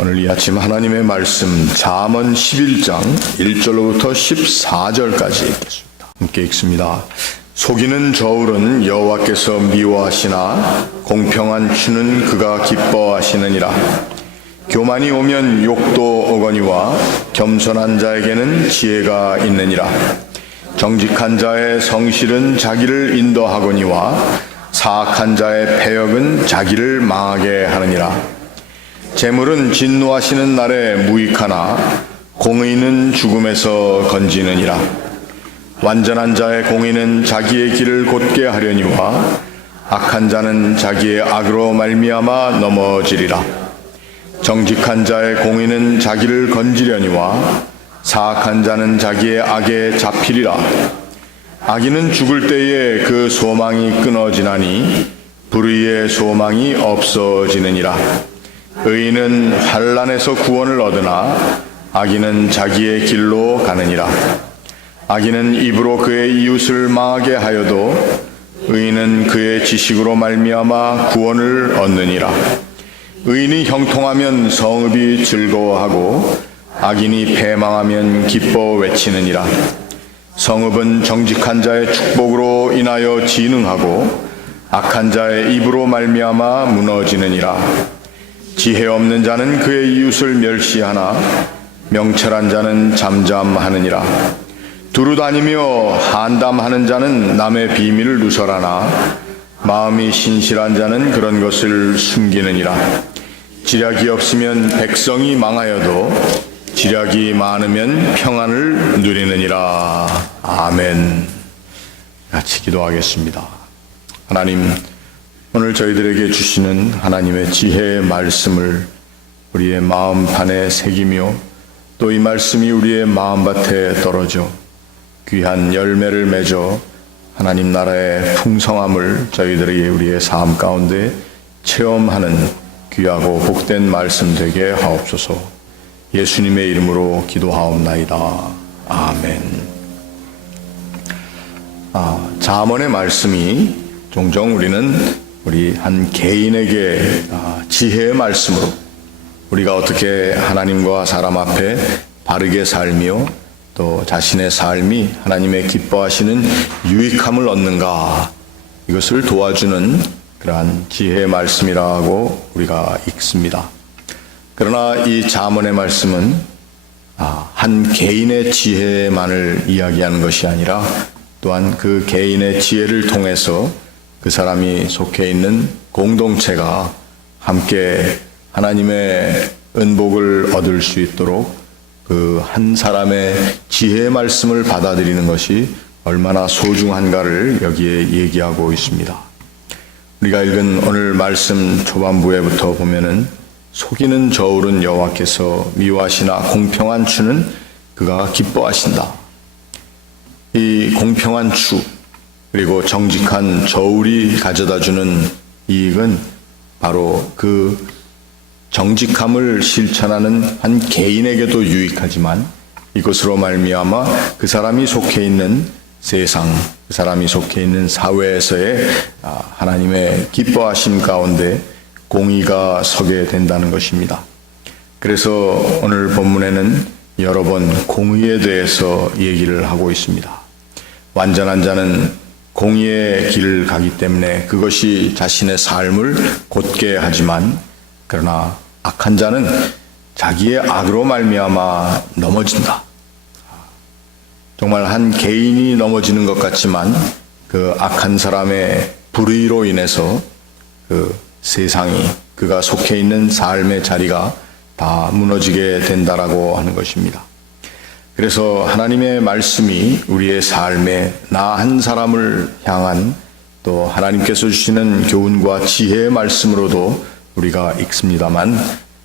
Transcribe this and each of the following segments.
오늘 이 아침 하나님의 말씀 잠언 11장 1절로부터 14절까지 읽겠습니다. 함께 읽습니다. 속이는 저울은 여호와께서 미워하시나 공평한 추는 그가 기뻐하시느니라. 교만이 오면 욕도 오거니와 겸손한 자에게는 지혜가 있느니라. 정직한 자의 성실은 자기를 인도하거니와 사악한 자의 패역은 자기를 망하게 하느니라. 재물은 진노하시는 날에 무익하나 공의는 죽음에서 건지느니라. 완전한 자의 공의는 자기의 길을 곧게 하려니와 악한 자는 자기의 악으로 말미암아 넘어지리라. 정직한 자의 공의는 자기를 건지려니와 사악한 자는 자기의 악에 잡히리라. 악인은 죽을 때에 그 소망이 끊어지나니 불의의 소망이 없어지느니라. 의인은 환난에서 구원을 얻으나 악인은 자기의 길로 가느니라. 악인은 입으로 그의 이웃을 망하게 하여도 의인은 그의 지식으로 말미암아 구원을 얻느니라. 의인이 형통하면 성읍이 즐거워하고 악인이 패망하면 기뻐 외치느니라. 성읍은 정직한 자의 축복으로 인하여 진흥하고 악한 자의 입으로 말미암아 무너지느니라. 지혜 없는 자는 그의 이웃을 멸시하나 명철한 자는 잠잠하느니라. 두루 다니며 한담하는 자는 남의 비밀을 누설하나 마음이 신실한 자는 그런 것을 숨기느니라. 지략이 없으면 백성이 망하여도 지략이 많으면 평안을 누리느니라. 아멘. 같이 기도하겠습니다. 하나님, 오늘 저희들에게 주시는 하나님의 지혜의 말씀을 우리의 마음판에 새기며 또 이 말씀이 우리의 마음밭에 떨어져 귀한 열매를 맺어 하나님 나라의 풍성함을 저희들이 우리의 삶 가운데 체험하는 귀하고 복된 말씀 되게 하옵소서. 예수님의 이름으로 기도하옵나이다. 아멘. 잠언의 말씀이 종종 우리 한 개인에게 지혜의 말씀으로 우리가 어떻게 하나님과 사람 앞에 바르게 살며 또 자신의 삶이 하나님의 기뻐하시는 유익함을 얻는가, 이것을 도와주는 그러한 지혜의 말씀이라고 우리가 읽습니다. 그러나 이 잠언의 말씀은 한 개인의 지혜만을 이야기하는 것이 아니라 또한 그 개인의 지혜를 통해서 그 사람이 속해 있는 공동체가 함께 하나님의 은복을 얻을 수 있도록 그 한 사람의 지혜의 말씀을 받아들이는 것이 얼마나 소중한가를 여기에 얘기하고 있습니다. 우리가 읽은 오늘 말씀 초반부에부터 보면은 속이는 저울은 여호와께서 미워하시나 공평한 추는 그가 기뻐하신다. 이 공평한 추 그리고 정직한 저울이 가져다주는 이익은 바로 그 정직함을 실천하는 한 개인에게도 유익하지만 이것으로 말미암아 그 사람이 속해 있는 세상, 그 사람이 속해 있는 사회에서의 하나님의 기뻐하심 가운데 공의가 서게 된다는 것입니다. 그래서 오늘 본문에는 여러 번 공의에 대해서 얘기를 하고 있습니다. 완전한 자는 공의의 길을 가기 때문에 그것이 자신의 삶을 곧게 하지만 그러나 악한 자는 자기의 악으로 말미암아 넘어진다. 정말 한 개인이 넘어지는 것 같지만 그 악한 사람의 불의로 인해서 그 세상이 그가 속해 있는 삶의 자리가 다 무너지게 된다라고 하는 것입니다. 그래서 하나님의 말씀이 우리의 삶에 나 한 사람을 향한 또 하나님께서 주시는 교훈과 지혜의 말씀으로도 우리가 읽습니다만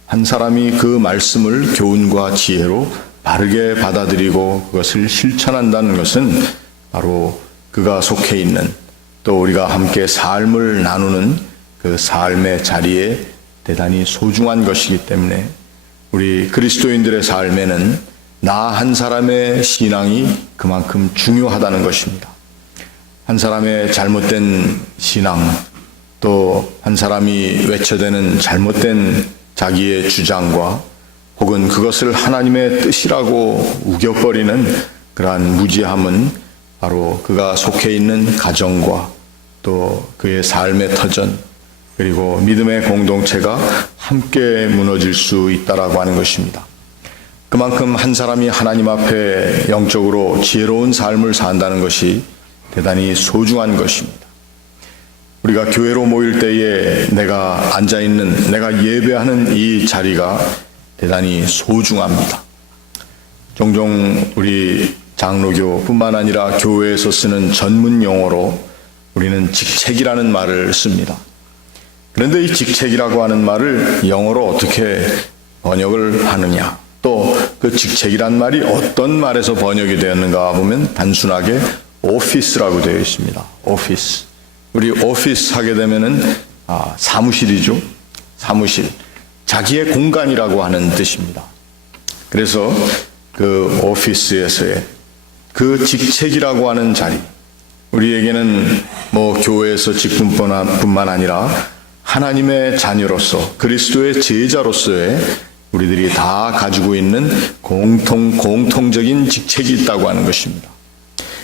한 사람이 그 말씀을 교훈과 지혜로 바르게 받아들이고 그것을 실천한다는 것은 바로 그가 속해 있는 또 우리가 함께 삶을 나누는 그 삶의 자리에 대단히 소중한 것이기 때문에 우리 그리스도인들의 삶에는 나 한 사람의 신앙이 그만큼 중요하다는 것입니다. 한 사람의 잘못된 신앙, 또 한 사람이 외쳐대는 잘못된 자기의 주장과 혹은 그것을 하나님의 뜻이라고 우겨버리는 그러한 무지함은 바로 그가 속해 있는 가정과 또 그의 삶의 터전 그리고 믿음의 공동체가 함께 무너질 수 있다라고 하는 것입니다. 그만큼 한 사람이 하나님 앞에 영적으로 지혜로운 삶을 산다는 것이 대단히 소중한 것입니다. 우리가 교회로 모일 때에 내가 앉아있는, 내가 예배하는 이 자리가 대단히 소중합니다. 종종 우리 장로교뿐만 아니라 교회에서 쓰는 전문 용어로 우리는 직책이라는 말을 씁니다. 그런데 이 직책이라고 하는 말을 영어로 어떻게 번역을 하느냐, 또 그 직책이란 말이 어떤 말에서 번역이 되었는가 보면 단순하게 오피스라고 되어 있습니다. 오피스. 우리 오피스 하게 되면은 사무실이죠. 사무실. 자기의 공간이라고 하는 뜻입니다. 그래서 그 오피스에서의 그 직책이라고 하는 자리, 우리에게는 교회에서 직분뿐만 아니라 하나님의 자녀로서 그리스도의 제자로서의 우리들이 다 가지고 있는 공통적인 직책이 있다고 하는 것입니다.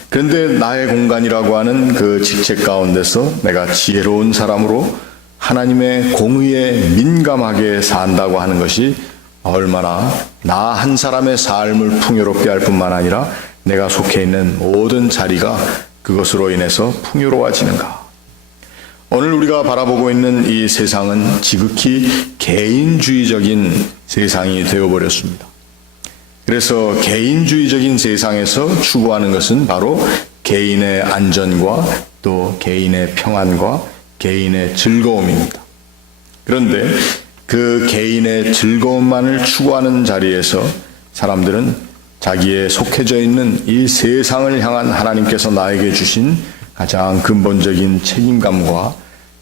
그런데 나의 공간이라고 하는 그 직책 가운데서 내가 지혜로운 사람으로 하나님의 공의에 민감하게 산다고 하는 것이 얼마나 나 한 사람의 삶을 풍요롭게 할 뿐만 아니라 내가 속해 있는 모든 자리가 그것으로 인해서 풍요로워지는가. 오늘 우리가 바라보고 있는 이 세상은 지극히 개인주의적인 세상이 되어버렸습니다. 그래서 개인주의적인 세상에서 추구하는 것은 바로 개인의 안전과 또 개인의 평안과 개인의 즐거움입니다. 그런데 그 개인의 즐거움만을 추구하는 자리에서 사람들은 자기의 속해져 있는 이 세상을 향한 하나님께서 나에게 주신 가장 근본적인 책임감과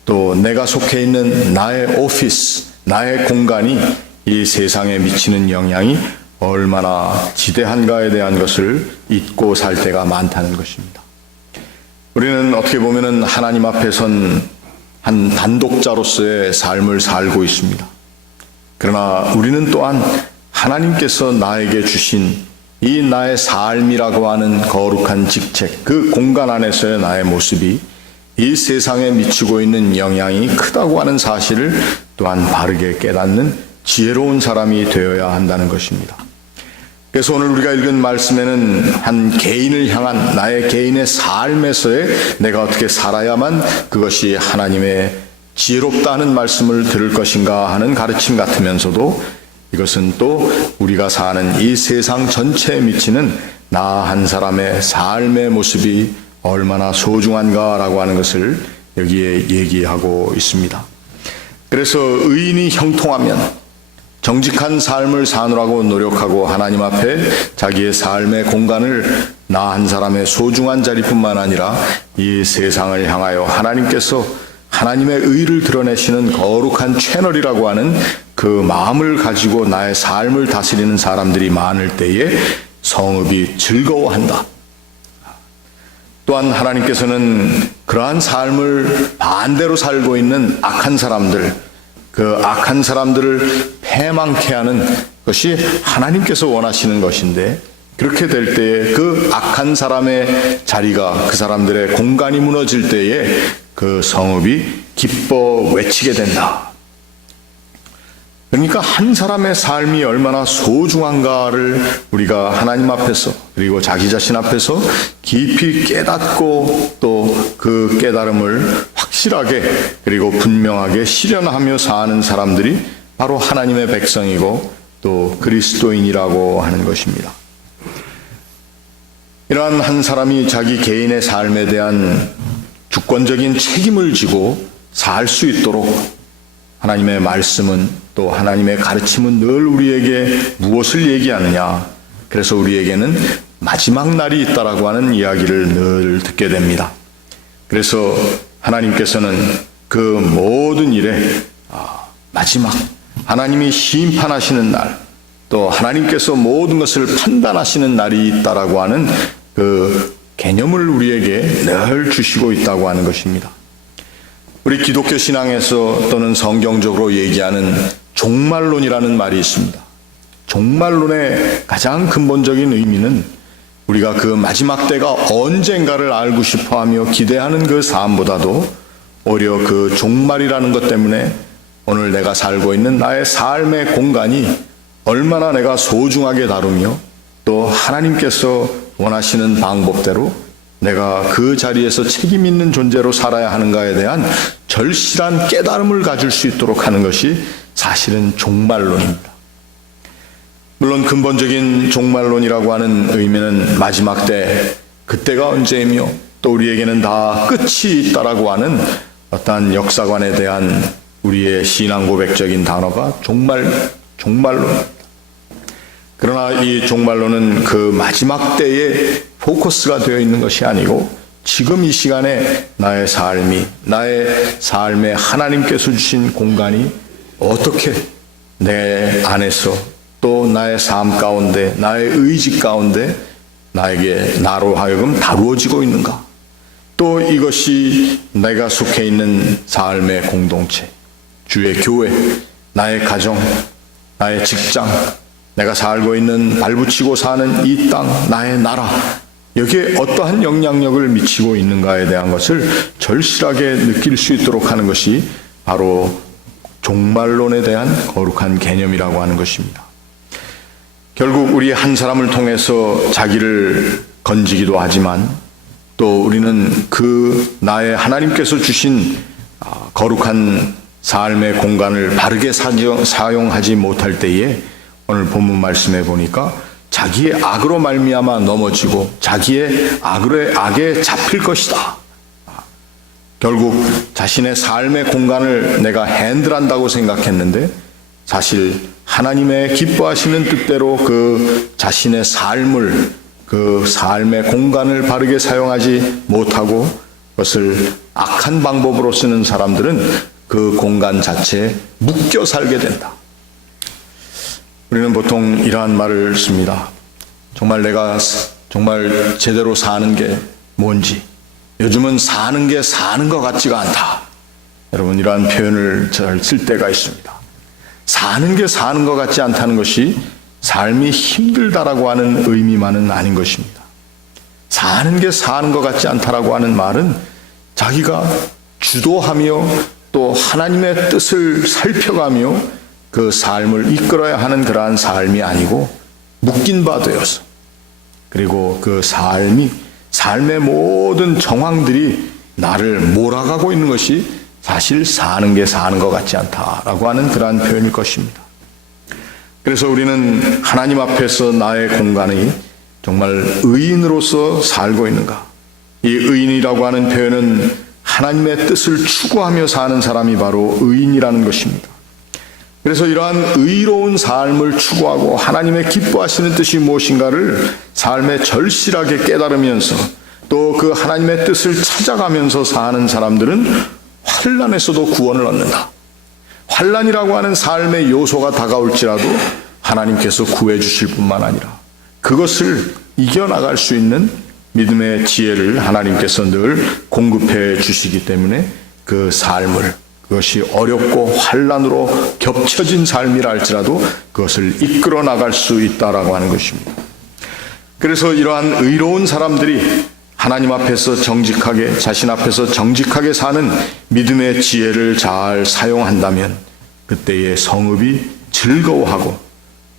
또 내가 속해 있는 나의 오피스, 나의 공간이 이 세상에 미치는 영향이 얼마나 지대한가에 대한 것을 잊고 살 때가 많다는 것입니다. 우리는 어떻게 보면은 하나님 앞에 선 한 단독자로서의 삶을 살고 있습니다. 그러나 우리는 또한 하나님께서 나에게 주신 이 나의 삶이라고 하는 거룩한 직책, 그 공간 안에서의 나의 모습이 이 세상에 미치고 있는 영향이 크다고 하는 사실을 또한 바르게 깨닫는 지혜로운 사람이 되어야 한다는 것입니다. 그래서 오늘 우리가 읽은 말씀에는 한 개인을 향한 나의 개인의 삶에서의 내가 어떻게 살아야만 그것이 하나님의 지혜롭다는 말씀을 들을 것인가 하는 가르침 같으면서도 이것은 또 우리가 사는 이 세상 전체에 미치는 나 한 사람의 삶의 모습이 얼마나 소중한가라고 하는 것을 여기에 얘기하고 있습니다. 그래서 의인이 형통하면 정직한 삶을 사느라고 노력하고 하나님 앞에 자기의 삶의 공간을 나 한 사람의 소중한 자리뿐만 아니라 이 세상을 향하여 하나님께서 하나님의 의를 드러내시는 거룩한 채널이라고 하는 그 마음을 가지고 나의 삶을 다스리는 사람들이 많을 때에 성읍이 즐거워한다. 또한 하나님께서는 그러한 삶을 반대로 살고 있는 악한 사람들, 그 악한 사람들을 패망케 하는 것이 하나님께서 원하시는 것인데 그렇게 될 때에 그 악한 사람의 자리가 그 사람들의 공간이 무너질 때에 그 성읍이 기뻐 외치게 된다. 그러니까 한 사람의 삶이 얼마나 소중한가를 우리가 하나님 앞에서 그리고 자기 자신 앞에서 깊이 깨닫고 또 그 깨달음을 확실하게 그리고 분명하게 실현하며 사는 사람들이 바로 하나님의 백성이고 또 그리스도인이라고 하는 것입니다. 이러한 한 사람이 자기 개인의 삶에 대한 주권적인 책임을 지고 살 수 있도록 하나님의 말씀은 또 하나님의 가르침은 늘 우리에게 무엇을 얘기하느냐. 그래서 우리에게는 마지막 날이 있다라고 하는 이야기를 늘 듣게 됩니다. 그래서 하나님께서는 그 모든 일에 마지막 하나님이 심판하시는 날, 또 하나님께서 모든 것을 판단하시는 날이 있다라고 하는 그 개념을 우리에게 늘 주시고 있다고 하는 것입니다. 우리 기독교 신앙에서 또는 성경적으로 얘기하는 종말론이라는 말이 있습니다. 종말론의 가장 근본적인 의미는 우리가 그 마지막 때가 언젠가를 알고 싶어하며 기대하는 그 삶보다도 오히려 그 종말이라는 것 때문에 오늘 내가 살고 있는 나의 삶의 공간이 얼마나 내가 소중하게 다루며 또 하나님께서 원하시는 방법대로 내가 그 자리에서 책임 있는 존재로 살아야 하는가에 대한 절실한 깨달음을 가질 수 있도록 하는 것이 사실은 종말론입니다. 물론 근본적인 종말론이라고 하는 의미는 마지막 때, 그때가 언제이며 또 우리에게는 다 끝이 있다라고 하는 어떠한 역사관에 대한 우리의 신앙 고백적인 단어가 종말론입니다. 그러나 이 종말론은 그 마지막 때에 포커스가 되어 있는 것이 아니고 지금 이 시간에 나의 삶에 하나님께서 주신 공간이 어떻게 내 안에서 또 나의 삶 가운데, 나의 의지 가운데 나로 하여금 다루어지고 있는가? 또 이것이 내가 속해 있는 삶의 공동체, 주의 교회, 나의 가정, 나의 직장, 내가 살고 있는 발붙이고 사는 이 땅, 나의 나라, 여기에 어떠한 영향력을 미치고 있는가에 대한 것을 절실하게 느낄 수 있도록 하는 것이 바로 종말론에 대한 거룩한 개념이라고 하는 것입니다. 결국 우리 한 사람을 통해서 자기를 건지기도 하지만 또 우리는 그 나의 하나님께서 주신 거룩한 삶의 공간을 바르게 사용하지 못할 때에 오늘 본문 말씀에 보니까 자기의 악으로 말미암아 넘어지고 자기의 악에 잡힐 것이다. 결국 자신의 삶의 공간을 내가 핸들한다고 생각했는데 사실 하나님의 기뻐하시는 뜻대로 그 자신의 그 삶의 공간을 바르게 사용하지 못하고 그것을 악한 방법으로 쓰는 사람들은 그 공간 자체에 묶여 살게 된다. 우리는 보통 이러한 말을 씁니다. 내가 정말 제대로 사는 게 뭔지, 요즘은 사는 게 사는 것 같지가 않다. 여러분, 이러한 표현을 잘 쓸 때가 있습니다. 사는 게 사는 것 같지 않다는 것이 삶이 힘들다라고 하는 의미만은 아닌 것입니다. 사는 게 사는 것 같지 않다라고 하는 말은 자기가 주도하며 또 하나님의 뜻을 살펴가며 그 삶을 이끌어야 하는 그러한 삶이 아니고 묶인 바 되어서, 그리고 그 삶의 모든 정황들이 나를 몰아가고 있는 것이 사실 사는 게 사는 것 같지 않다라고 하는 그러한 표현일 것입니다. 그래서 우리는 하나님 앞에서 나의 공간이 정말 의인으로서 살고 있는가? 이 의인이라고 하는 표현은 하나님의 뜻을 추구하며 사는 사람이 바로 의인이라는 것입니다. 그래서 이러한 의로운 삶을 추구하고 하나님의 기뻐하시는 뜻이 무엇인가를 삶에 절실하게 깨달으면서 또 그 하나님의 뜻을 찾아가면서 사는 사람들은 환난에서도 구원을 얻는다. 환난이라고 하는 삶의 요소가 다가올지라도 하나님께서 구해 주실 뿐만 아니라 그것을 이겨나갈 수 있는 믿음의 지혜를 하나님께서 늘 공급해 주시기 때문에 그 삶을, 그것이 어렵고 환난으로 겹쳐진 삶이라 할지라도 그것을 이끌어 나갈 수 있다라고 하는 것입니다. 그래서 이러한 의로운 사람들이 하나님 앞에서 정직하게, 자신 앞에서 정직하게 사는 믿음의 지혜를 잘 사용한다면 그때의 성읍이 즐거워하고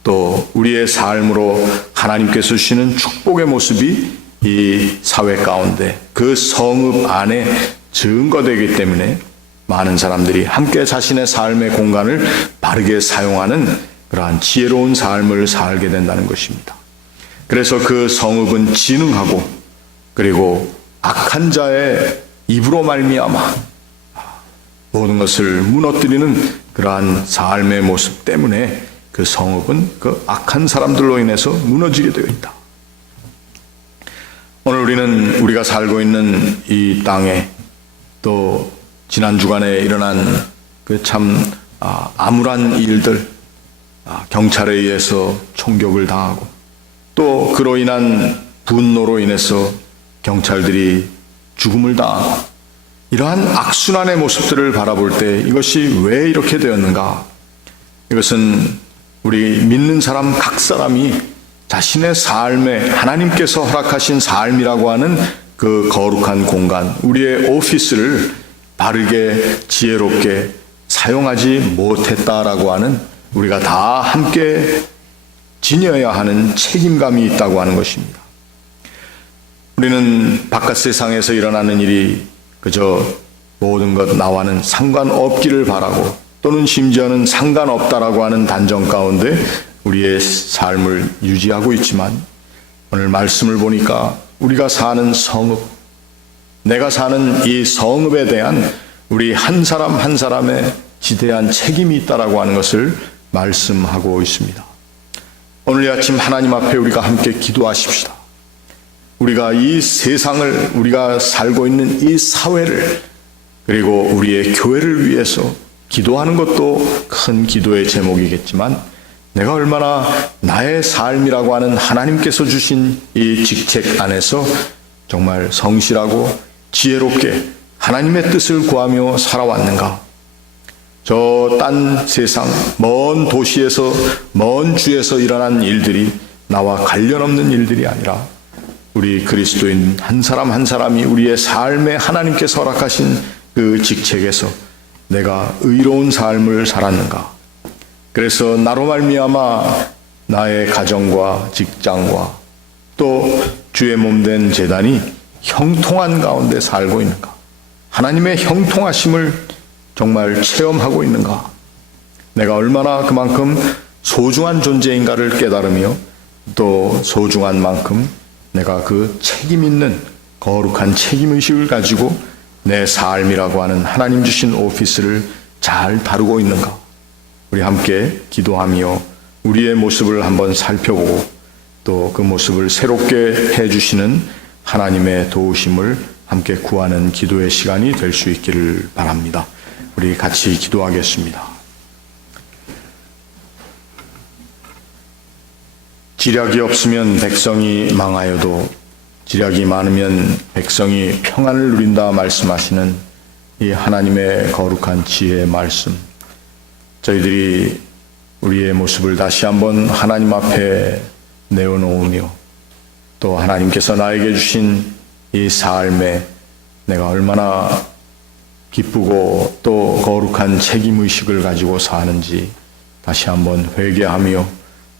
또 우리의 삶으로 하나님께서 주시는 축복의 모습이 이 사회 가운데 그 성읍 안에 증거되기 때문에 많은 사람들이 함께 자신의 삶의 공간을 바르게 사용하는 그러한 지혜로운 삶을 살게 된다는 것입니다. 그래서 그 성읍은 진흥하고 그리고 악한 자의 입으로 말미암아 모든 것을 무너뜨리는 그러한 삶의 모습 때문에 그 성읍은 그 악한 사람들로 인해서 무너지게 되어 있다. 오늘 우리가 살고 있는 이 땅에 또 지난 주간에 일어난 그 참 암울한 일들, 경찰에 의해서 총격을 당하고 또 그로 인한 분노로 인해서 경찰들이 죽음을 당하고 이러한 악순환의 모습들을 바라볼 때 이것이 왜 이렇게 되었는가? 이것은 우리 믿는 사람 각 사람이 자신의 삶에 하나님께서 허락하신 삶이라고 하는 그 거룩한 공간, 우리의 오피스를 바르게 지혜롭게 사용하지 못했다라고 하는, 우리가 다 함께 지녀야 하는 책임감이 있다고 하는 것입니다. 우리는 바깥 세상에서 일어나는 일이 그저 모든 것 나와는 상관없기를 바라고, 또는 심지어는 상관없다라고 하는 단정 가운데 우리의 삶을 유지하고 있지만, 오늘 말씀을 보니까 우리가 사는 성읍, 내가 사는 이 성읍에 대한 우리 한 사람 한 사람의 지대한 책임이 있다라고 하는 것을 말씀하고 있습니다. 오늘 아침 하나님 앞에 우리가 함께 기도하십시다. 우리가 이 세상을, 우리가 살고 있는 이 사회를, 그리고 우리의 교회를 위해서 기도하는 것도 큰 기도의 제목이겠지만, 내가 얼마나 나의 삶이라고 하는 하나님께서 주신 이 직책 안에서 정말 성실하고 지혜롭게 하나님의 뜻을 구하며 살아왔는가. 저 딴 세상, 먼 도시에서, 먼 주에서 일어난 일들이 나와 관련 없는 일들이 아니라 우리 그리스도인 한 사람 한 사람이 우리의 삶에 하나님께서 허락하신 그 직책에서 내가 의로운 삶을 살았는가. 그래서 나로 말미암아 나의 가정과 직장과 또 주의 몸된 제단이 형통한 가운데 살고 있는가. 하나님의 형통하심을 정말 체험하고 있는가. 내가 얼마나 그만큼 소중한 존재인가를 깨달으며, 또 소중한 만큼 내가 그 책임 있는 거룩한 책임의식을 가지고 내 삶이라고 하는 하나님 주신 오피스를 잘 다루고 있는가. 우리 함께 기도하며 우리의 모습을 한번 살펴보고, 또 그 모습을 새롭게 해주시는 하나님의 도우심을 함께 구하는 기도의 시간이 될 수 있기를 바랍니다. 우리 같이 기도하겠습니다. 지략이 없으면 백성이 망하여도 지략이 많으면 백성이 평안을 누린다 말씀하시는 이 하나님의 거룩한 지혜의 말씀, 저희들이 우리의 모습을 다시 한번 하나님 앞에 내어놓으며, 또 하나님께서 나에게 주신 이 삶에 내가 얼마나 기쁘고 또 거룩한 책임의식을 가지고 사는지 다시 한번 회개하며,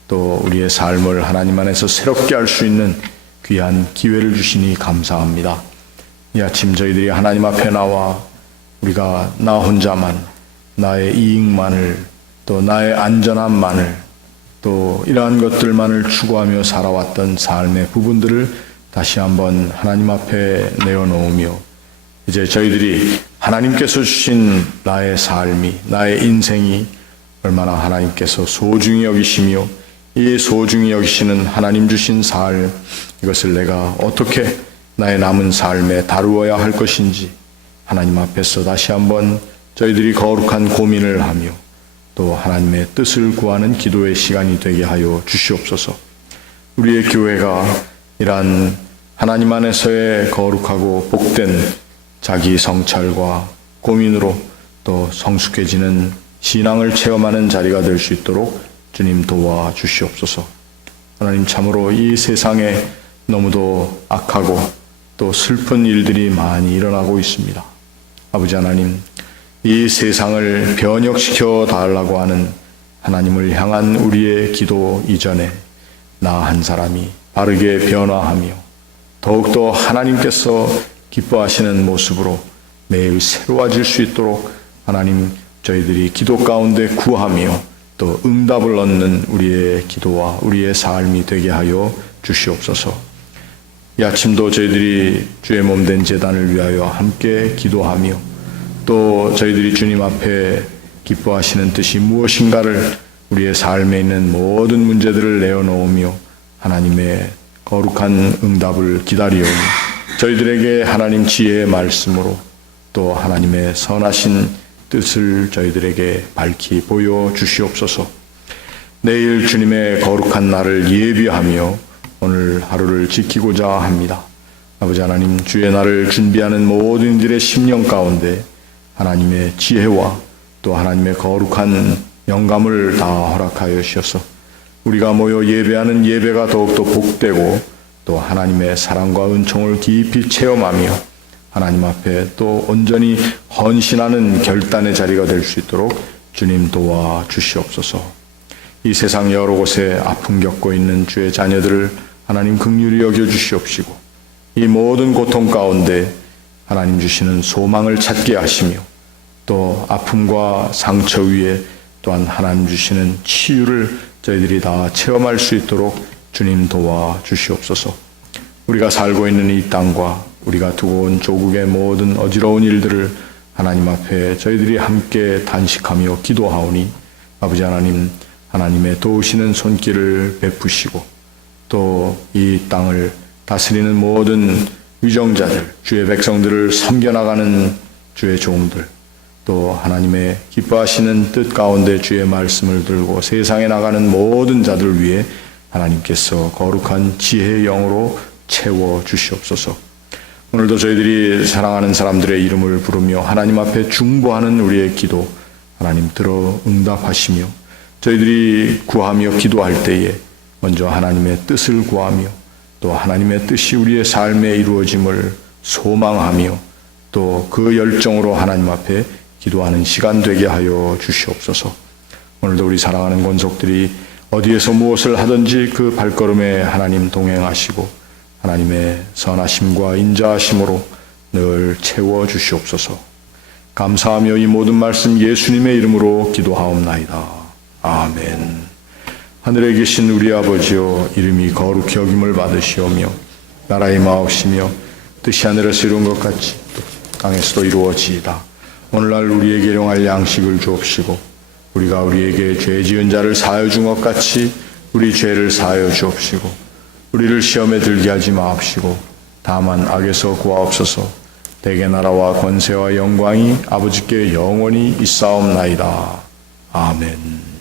또 우리의 삶을 하나님 안에서 새롭게 할 수 있는 귀한 기회를 주시니 감사합니다. 이 아침 저희들이 하나님 앞에 나와 우리가 나 혼자만, 나의 이익만을, 또 나의 안전함만을, 또 이러한 것들만을 추구하며 살아왔던 삶의 부분들을 다시 한번 하나님 앞에 내어놓으며, 이제 저희들이 하나님께서 주신 나의 삶이, 나의 인생이 얼마나 하나님께서 소중히 여기시며, 이 소중히 여기시는 하나님 주신 삶, 이것을 내가 어떻게 나의 남은 삶에 다루어야 할 것인지 하나님 앞에서 다시 한번 저희들이 거룩한 고민을 하며, 또 하나님의 뜻을 구하는 기도의 시간이 되게 하여 주시옵소서. 우리의 교회가 이러한 하나님 안에서의 거룩하고 복된 자기 성찰과 고민으로 또 성숙해지는 신앙을 체험하는 자리가 될 수 있도록 주님 도와 주시옵소서. 하나님, 참으로 이 세상에 너무도 악하고 또 슬픈 일들이 많이 일어나고 있습니다. 아버지 하나님, 이 세상을 변혁시켜 달라고 하는 하나님을 향한 우리의 기도 이전에 나 한 사람이 바르게 변화하며 더욱더 하나님께서 기뻐하시는 모습으로 매일 새로워질 수 있도록 하나님, 저희들이 기도 가운데 구하며 또 응답을 얻는 우리의 기도와 우리의 삶이 되게 하여 주시옵소서. 이 아침도 저희들이 주의 몸된 제단을 위하여 함께 기도하며, 또 저희들이 주님 앞에 기뻐하시는 뜻이 무엇인가를, 우리의 삶에 있는 모든 문제들을 내어놓으며 하나님의 거룩한 응답을 기다리오니, 저희들에게 하나님 지혜의 말씀으로 또 하나님의 선하신 뜻을 저희들에게 밝히 보여 주시옵소서. 내일 주님의 거룩한 날을 예비하며 오늘 하루를 지키고자 합니다. 아버지 하나님, 주의 날을 준비하는 모든 이들의 심령 가운데 하나님의 지혜와 또 하나님의 거룩한 영감을 다 허락하여 주셔서 우리가 모여 예배하는 예배가 더욱더 복되고 또 하나님의 사랑과 은총을 깊이 체험하며 하나님 앞에 또 온전히 헌신하는 결단의 자리가 될 수 있도록 주님 도와 주시옵소서. 이 세상 여러 곳에 아픔 겪고 있는 주의 자녀들을 하나님 긍휼히 여겨 주시옵시고 이 모든 고통 가운데 하나님 주시는 소망을 찾게 하시며 또 아픔과 상처 위에 또한 하나님 주시는 치유를 저희들이 다 체험할 수 있도록 주님 도와 주시옵소서. 우리가 살고 있는 이 땅과 우리가 두고 온 조국의 모든 어지러운 일들을 하나님 앞에 저희들이 함께 단식하며 기도하오니 아버지 하나님, 하나님의 도우시는 손길을 베푸시고 또 이 땅을 다스리는 모든 위정자들, 주의 백성들을 섬겨나가는 주의 종들, 또 하나님의 기뻐하시는 뜻 가운데 주의 말씀을 들고 세상에 나가는 모든 자들 위해 하나님께서 거룩한 지혜의 영으로 채워 주시옵소서. 오늘도 저희들이 사랑하는 사람들의 이름을 부르며 하나님 앞에 중보하는 우리의 기도 하나님 들어 응답하시며 저희들이 구하며 기도할 때에 먼저 하나님의 뜻을 구하며 또 하나님의 뜻이 우리의 삶에 이루어짐을 소망하며 또 그 열정으로 하나님 앞에 기도하는 시간 되게 하여 주시옵소서. 오늘도 우리 사랑하는 권속들이 어디에서 무엇을 하든지 그 발걸음에 하나님 동행하시고 하나님의 선하심과 인자하심으로 늘 채워 주시옵소서. 감사하며 이 모든 말씀 예수님의 이름으로 기도하옵나이다. 아멘. 하늘에 계신 우리 아버지여, 이름이 거룩히 여김을 받으시오며 나라의 마옵시며 뜻이 하늘에서 이룬 것 같이 땅에서도 이루어지이다. 오늘날 우리에게 일용할 양식을 주옵시고 우리가 우리에게 죄 지은 자를 사하여 준 것 같이 우리 죄를 사하여 주옵시고 우리를 시험에 들게 하지 마옵시고 다만 악에서 구하옵소서. 대개 나라와 권세와 영광이 아버지께 영원히 있사옵나이다. 아멘.